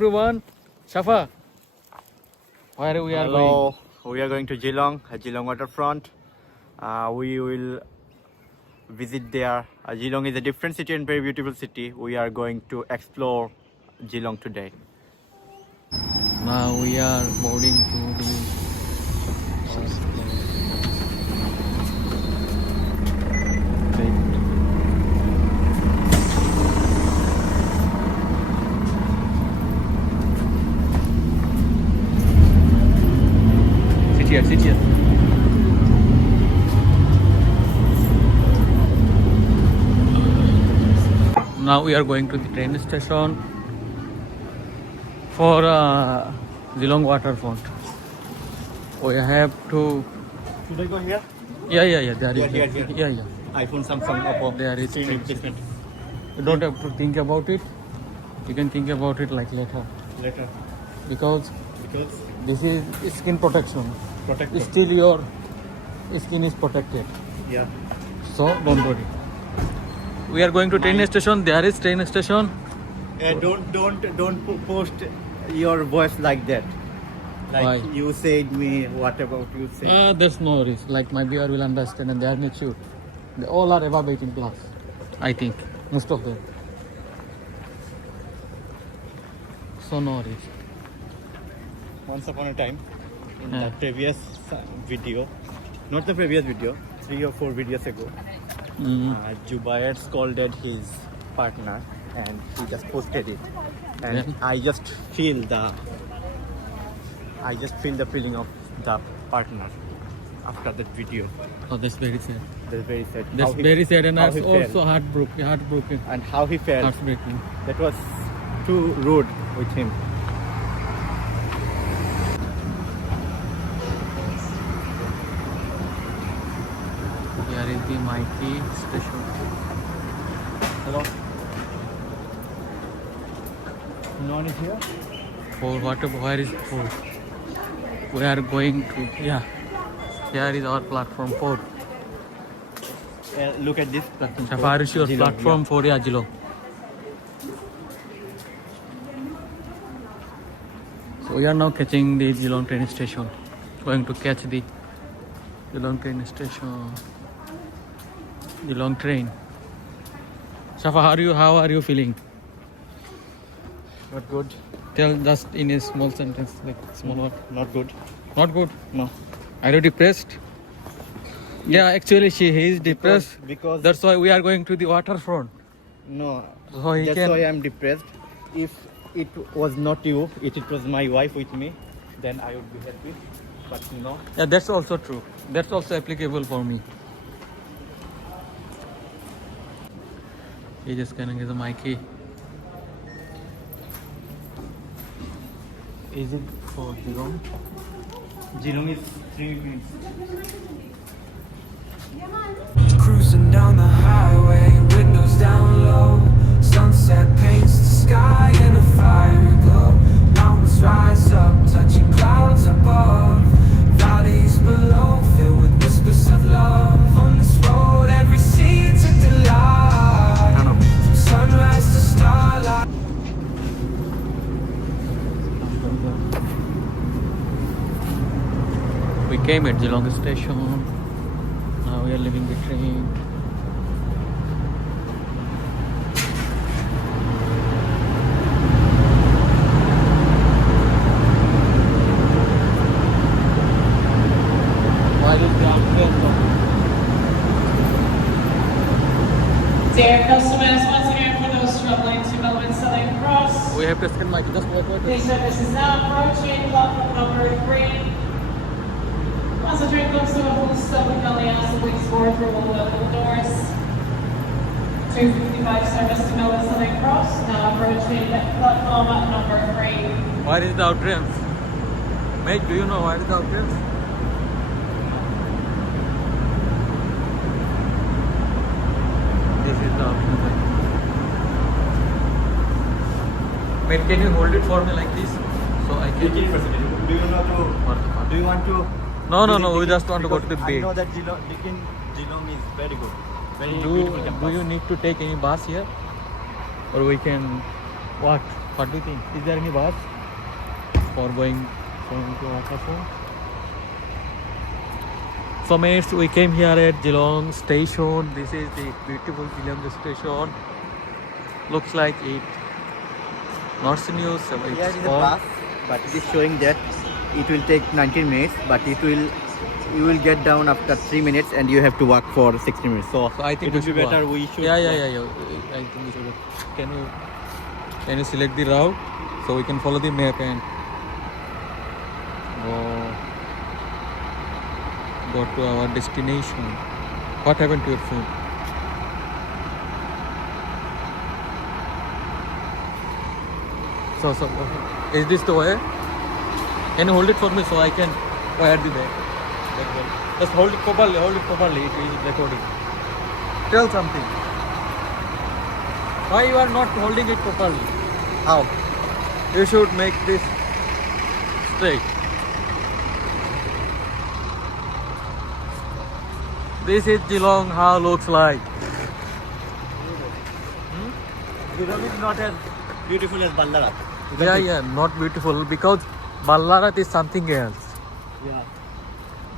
Everyone, Shafa, where we are going? Hello, we are going to Geelong, Geelong waterfront. We will visit there. Geelong is a different city and very beautiful city. We are going to explore Geelong today. Now we are boarding to the sit here. Now we are going to the train station for Geelong waterfront. We have to. Should I go here? Yeah. There is. Here. Yeah. iPhone, Samsung, Oppo. There is Screen train replacement. You don't have to think about it. You can think about it like later Later. because Because this is skin protection. protected. Still your skin is protected. Yeah. So don't worry. We are going to train station. There is train station. Don't post your voice like that. Like Why? you said me. What about you said? There's no risk. Like my viewer will understand and they are mature. They all are above 18 plus. I think most of them. So no risk. Once upon a time, in Yeah. the previous video, not the previous video, 3 or 4 videos ago, Jubair scolded his partner and he just posted it. And Yeah. I just feel the feeling of the partner after that video. Oh, that's very sad. That's very sad. That's How he- very sad and how that's he felt. also heartbroken. And how he felt. Heartbreaking. That was too rude with him. Here is the Mikey station. Hello? No one is here? Where is four? We are going to Here is our platform 4. Look at this platform. Shafa, is your Geelong, platform 4 Geelong. So we are now catching the Geelong train station. Going to catch the Geelong train station. Geelong train. Shafa, how are you feeling? Not good. Tell just in a small sentence, like small word. Not good. Not good. No. Are you depressed? Yeah, actually he is depressed. Because That's why we are going to the waterfront. no. So he That's can. why I'm depressed. If it was not you, it was my wife with me, then I would be happy. But no. Yeah, that's also true. That's also applicable for me. He just scanning his Mikey. Is it for Geelong? Geelong is 3 minutes. Cruising down the highway, windows down low. Sunset paints the sky in a fiery glow. Mountains rise up, touching clouds above. Valleys below, filled with whispers of love. On this road, every seed's a delight. From sunrise to starlight. We came at Geelong station. Now we are leaving the train. Why is the Dear customers, once again for those traveling to Melbourne Southern Cross, We have to scan Mikey. Just wait. the service is now approaching platform number 3. Once the train comes to a full stop, we kindly ask the please board through all the open doors. 255 service to Melbourne Southern Cross, now approaching platform number 3. Where is the outrance? Mate, do you know where is the outrance? This is the outrance. Mate, can you hold it for me like this? So I can. Do you know to? Do you want to? No. We just want to go to the I bay. know that Geelong is very good. Very Do beautiful campus. you need to take any bus here? Or we can walk What do you think? Is there any bus for going to Waterfall? So mates, we came here at Geelong station. This is the beautiful Geelong station. Looks like it. Not news. Here It's is a all. bus, but it is showing that it will take 19 minutes, but you will get down after 3 minutes and you have to walk for 60 minutes. So So I think it would be we should better walk. we should. Yeah. I think we should. Can you select the route so we can follow the map and go to our destination. What happened to your phone? So is this the way? Can you hold it for me so I can wear the bag? Just hold it properly. It is recording. Tell something. Why you are not holding it properly? How? You should make this straight. This is Geelong, how looks like. Geelong is not as beautiful as Ballarat. Yeah, not beautiful because Ballarat is something else. Yeah.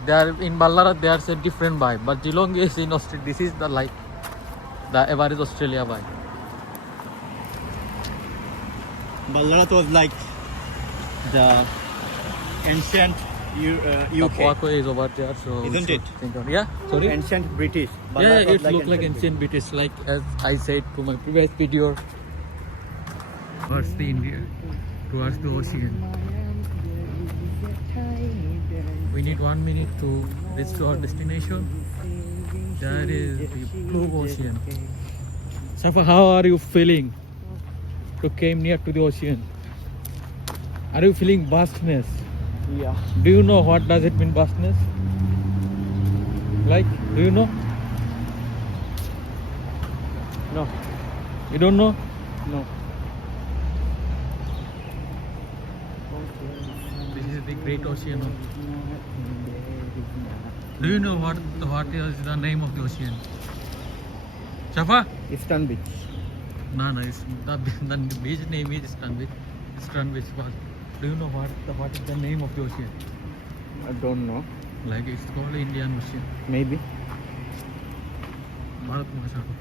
There in Ballarat there's a different vibe, but Geelong is in Australia. This is the average Australia vibe. Ballarat was like the ancient The UK. parkway is over there, so we Isn't should it? think on- Yeah, sorry. Ancient British. Yeah, Ballarat was it looks like ancient British, like as I said to my previous video. Towards the India, towards the ocean. We need 1 minute to reach to our destination. There is the blue ocean. Safa, how are you feeling to came near to the ocean? Are you feeling vastness? Yeah. Do you know what does it mean vastness? Like, do you know? No. You don't know? No. This is the great ocean. Do you know what is the name of the ocean? Shafa? Eastern Beach. No, it's the beach name is Stranbridge. Stranbridge. Do you know what is the name of the ocean? I don't know. Like it's called Indian Ocean. Maybe. Bharat Mahasagar.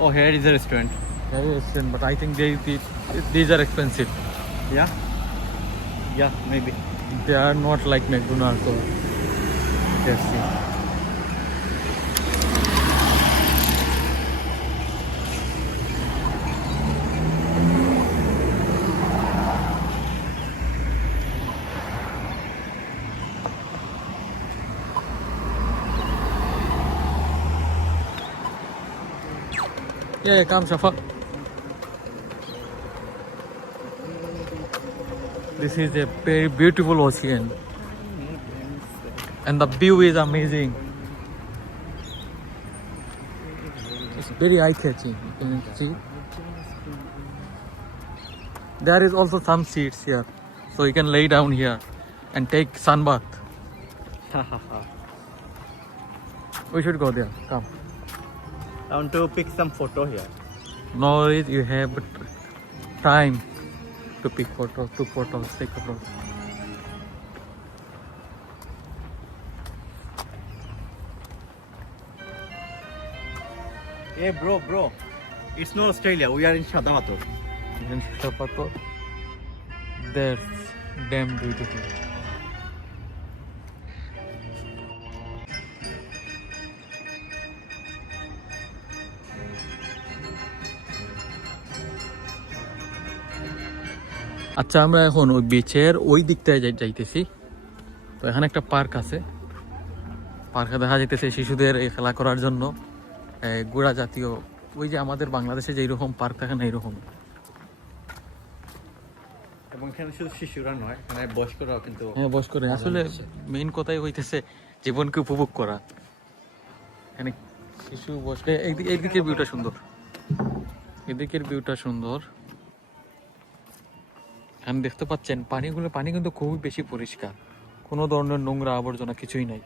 Oh, here is a restaurant. Yes, but I think these are expensive. Yeah. Yeah, maybe. They are not like McDonald's or KFC. Yeah, come Shafa. This is a very beautiful ocean and the view is amazing. It's very eye-catching. You can see. There is also some seats here, so you can lay down here and take sunbath. We should go there. Come. I want to pick some photo here. No worries, you have time to pick photos, take photos. Hey bro. It's not Australia. We are in Shadahator. In Shapato, that's damn beautiful. আচ্ছা আমরা এখন ওই বিচের ওই দিকটায় যাইতেছি। তো এখানে একটা পার্ক আছে, পার্কে দেখা যাইতেছে শিশুদের এই খেলা করার জন্য ঘোড়া জাতীয়, ওই যে আমাদের বাংলাদেশে যে এরকম পার্ক থাকে না এরকম। এবং এখানে শুধু শিশুরা নয়, এখানে বয়স্করাও কিন্তু। হ্যাঁ, বয়স করে আসলে মেইন কথাই হইতেছে জীবনকে উপভোগ করা। এখানে শিশু বয়স্ক, এইদিকের ভিউটা সুন্দর, এদিকের ভিউটা সুন্দর। এখানে দেখতে পাচ্ছেন পানি কিন্তু খুবই বেশি পরিষ্কার, কোনো ধরনের নোংরা আবর্জনা কিছুই নাই।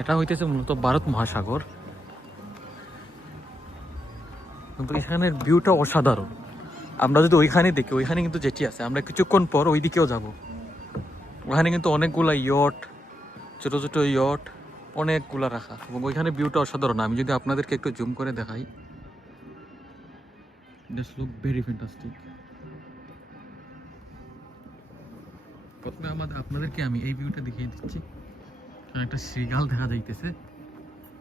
এটা হইতেছে মূলত ভারত মহাসাগর, কিন্তু এখানের ভিউটা অসাধারণ। আমরা যদি ওইখানে দেখি, ওইখানে কিন্তু যেটি আছে, আমরা কিছুক্ষণ পর ওই দিকেও যাব। ওখানে কিন্তু অনেকগুলা ইয়ট, ছোট ছোট ইয়ট অনেকগুলা রাখা, এবং ওইখানে ভিউটা অসাধারণ। আমি যদি আপনাদেরকে একটু জুম করে দেখাই, জাস্ট লুক ভেরি ফ্যান্টাস্টিক। প্রথমে আপনাদেরকে আমি এই ভিউটা দেখিয়ে দিচ্ছি। এখানে একটা শ্রীগাল দেখা যাইতেছে,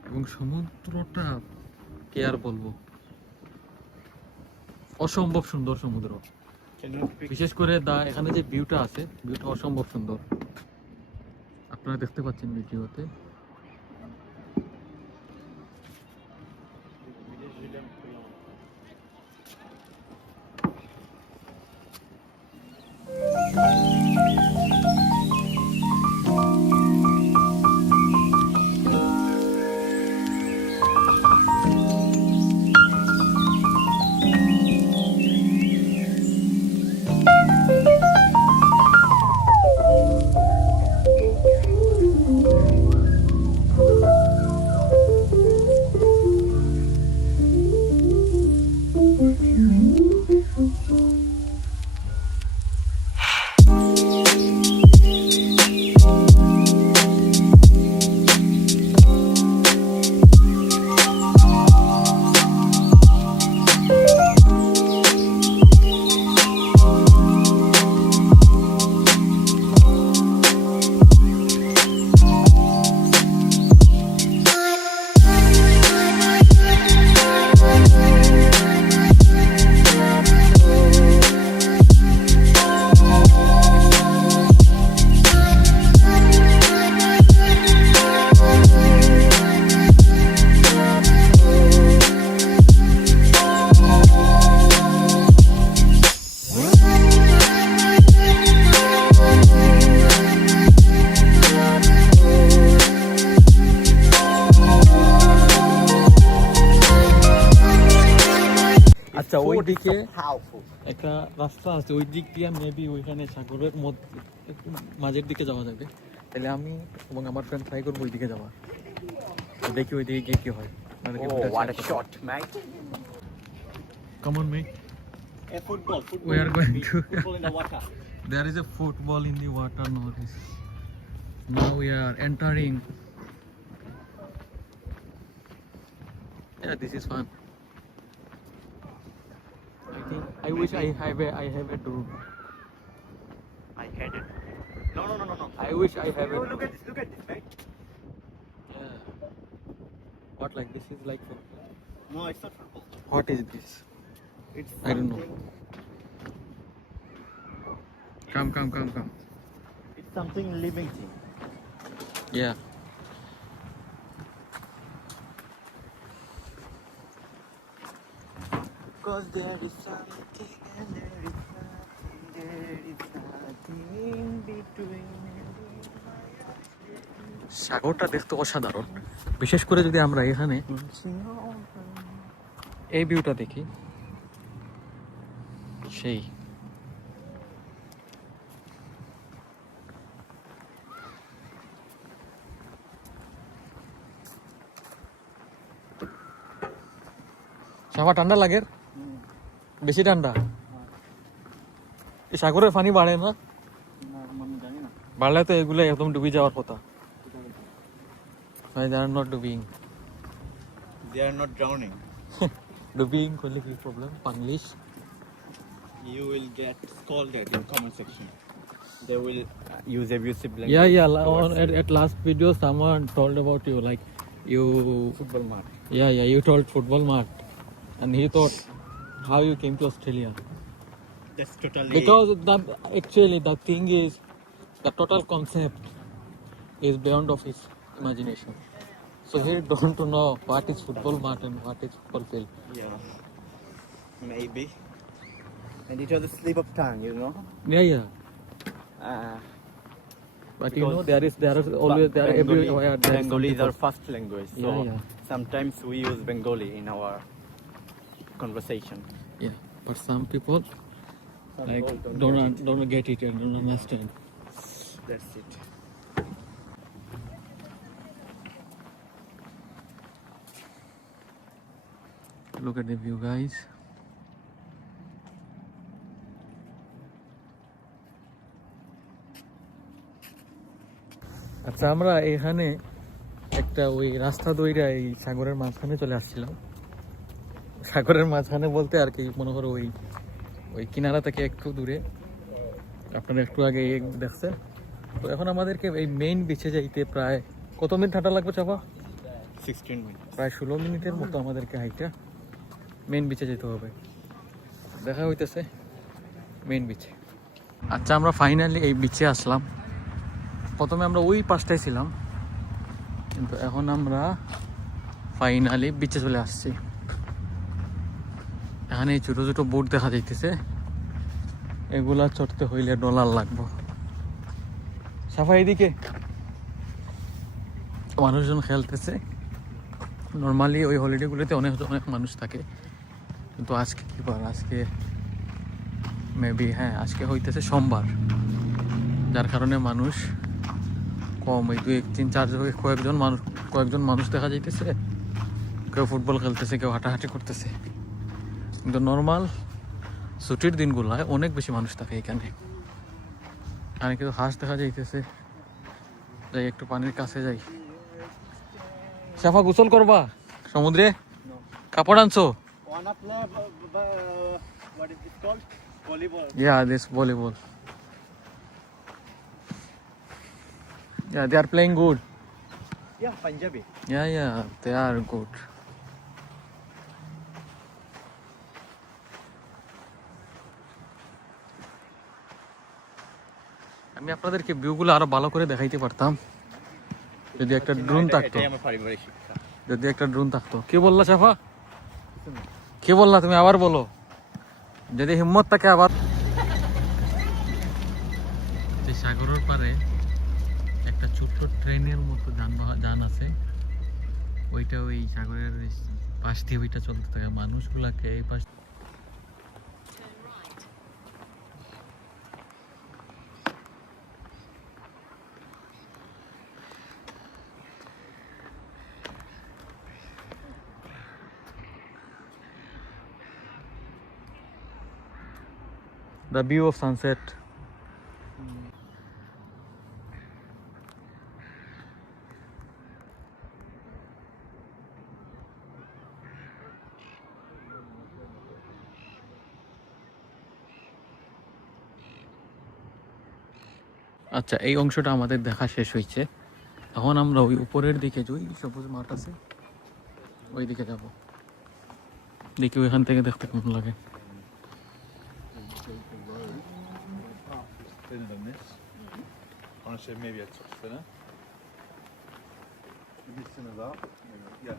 এবং সমুদ্রটা কে আর বলবো, অসম্ভব সুন্দর সমুদ্র। বিশেষ করে এখানে যে ভিউটা আছে, ভিউটা অসম্ভব সুন্দর, আপনারা দেখতে পাচ্ছেন ভিডিওতে। আচ্ছা, ওই দিকে একটা রাস্তা আছে, ওই দিক দিয়ে মেবি ওইখানে সাগরের মধ্যে একটু মাঝের দিকে যাওয়া যাবে। তাহলে আমি এবং আমার ফ্রেন্ড ট্রাই করবো ওই দিকে যাওয়া, দেখি ওই দিকে গিয়ে কি হয়। Come on, mate. A football. We are going to. Football in the water. There is a football in the water notice. Now we are entering. Yeah, this is fun. I wish I have a drone. I had it. No. I wish I have Oh, a. look at this, mate. Yeah. What, like this is like football? No, it's not football. What is this? It's I don't know. something- Come. It's something living thing. Yeah. Cause there is something and there is nothing in between. সাগরটা দেখতে অসাধারণ, বিশেষ করে যদি আমরা এখানে এই ভিউটা দেখি, সেই সামা ঠান্ডা লাগে, বেশি ঠান্ডা। এই সাগরের পানি বাড়ে না, বাড়লে তো এগুলো একদম ডুবে যাওয়ার কথা। They are not ডুবিং। They are not drowning. ডুবিং করলে কি problem? পাংলিশ। You will get scolded in comment section. They will use abusive language. At last video, someone told about you, like you. Football mart. Yeah, you told football mart, and he thought how you came to Australia. That's totally. Because actually the thing is, the total concept is beyond of his imagination. So here don't know what is football mat and what is football field. Yeah, maybe. And it was a slip of tongue, you know. Yeah. But you know there are always there everywhere. Bengali is our first language, so Yeah. sometimes we use Bengali in our conversation. Yeah, but some people like don't get it and don't understand. That's it. Look at the view, guys. আচ্ছা আমরা এখানে একটা ওই রাস্তা দইরা এই সাগরের মাঝখানে চলে আসছিলাম। সাগরের মাঝখানে বলতে আর কি মনে করো ওই কিনারা থেকে একটু দূরে, আপনারা একটু আগে দেখছেন। তো এখন আমাদেরকে এই মেইন বিচে যাইতে প্রায় কত মিনিট হাঁটা লাগবে চাপা? 16 minutes. প্রায় 16 মিনিটের মতো আমাদেরকে হাইটা মেইন বিচে যেতে হবে। দেখা হইতেছে মেইন বিচে। আচ্ছা আমরা ফাইনালি এই বিচে আসলাম। প্রথমে আমরা ওই পাশটায় ছিলাম, কিন্তু এখন আমরা ফাইনালি বিচে চলে আসছি। এখানে এই ছোটো ছোটো বোট দেখা যাইতেছে, এগুলা চড়তে হইলে ডলার লাগবে। সাফা এদিকে মানুষজন খেলতেছে। নর্মালি ওই হলিডেগুলোতে অনেক মানুষ থাকে, কিন্তু আজকে কি বার? আজকে মেবি আজকে হইতেছে সোমবার, যার কারণে মানুষ কম। ওই 2 3 4 কয়েকজন মানুষ দেখা যাইতেছে। কেউ ফুটবল খেলতেছে, কেউ হাঁটাহাঁটি করতেছে। কিন্তু নর্মাল ছুটির দিনগুলায় অনেক বেশি মানুষ থাকে এখানে। এখানে কিন্তু হাঁস দেখা যাইতেছে। যাই একটু পানির কাছে যাই। সাফা গোসল করবা সমুদ্রে? কাপড় আনছো? Wanna play what is it called? Volleyball. Yeah, this volleyball. Yeah, they are playing good. Yeah, Punjabi. Yeah, they are good. আমি আপনাদেরকে ভিউগুলো আরো ভালো করে দেখাইতে পারতাম যদি একটা ড্রোন থাকতো। এটাই আমার পারিবারিক শিক্ষা। যদি একটা ড্রোন থাকতো। কি বললা সাফা? কি বললা তুমি? আবার বলো, যদি হিম্মত থাকে আবার। যে সাগরের পারে একটা ছোট্ট ট্রেনের মতো যান আছে, ওইটা ওই সাগরের পাশ দিয়ে ওইটা চলতে থাকে। মানুষগুলাকে এই পাশ the view of sunset. আচ্ছা এই অংশটা আমাদের দেখা শেষ হয়েছে। এখন আমরা ওই উপরের দিকে যাই, সবুজ মাঠ আছে, ওই দিকে যাব। দেখি ওইখান থেকে দেখতে কেমন লাগে। Annars är det mer vetsopper. Bissen där. Ja,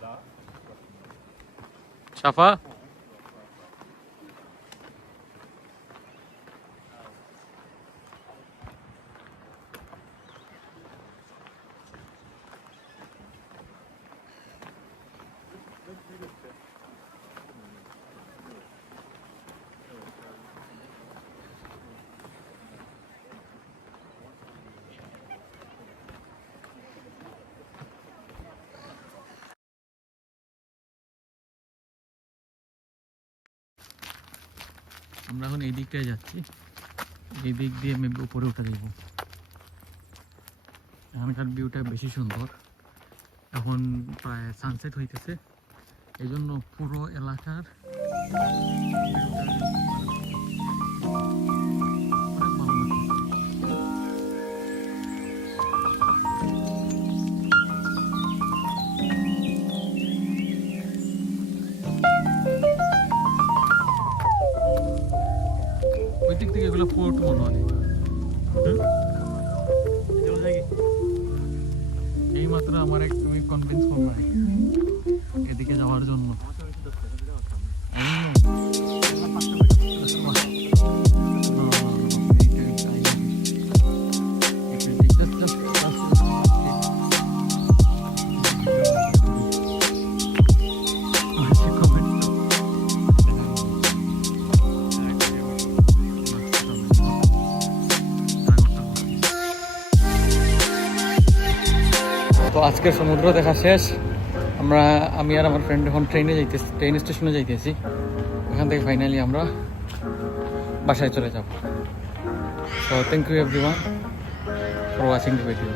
där. সাফা আমরা এখন এই দিকটায় যাচ্ছি। এই দিক দিয়ে আমি উপরে উঠে যাব। এখানকার ভিউটা বেশি সুন্দর। এখন প্রায় সানসেট হইতেছে, এই জন্য পুরো এলাকার অনেক ভালো লাগছে। ওই দিক থেকে এগুলো পোর্ট মনে হয়। কনভিন্স হল নাই এদিকে যাওয়ার জন্য। তো আজকে সমুদ্র দেখা শেষ। আমি আর আমার ফ্রেন্ড এখন ট্রেন স্টেশনে যাইতেছি। ওখান থেকে ফাইনালি আমরা বাসায় চলে যাব। So thank you everyone for watching the video.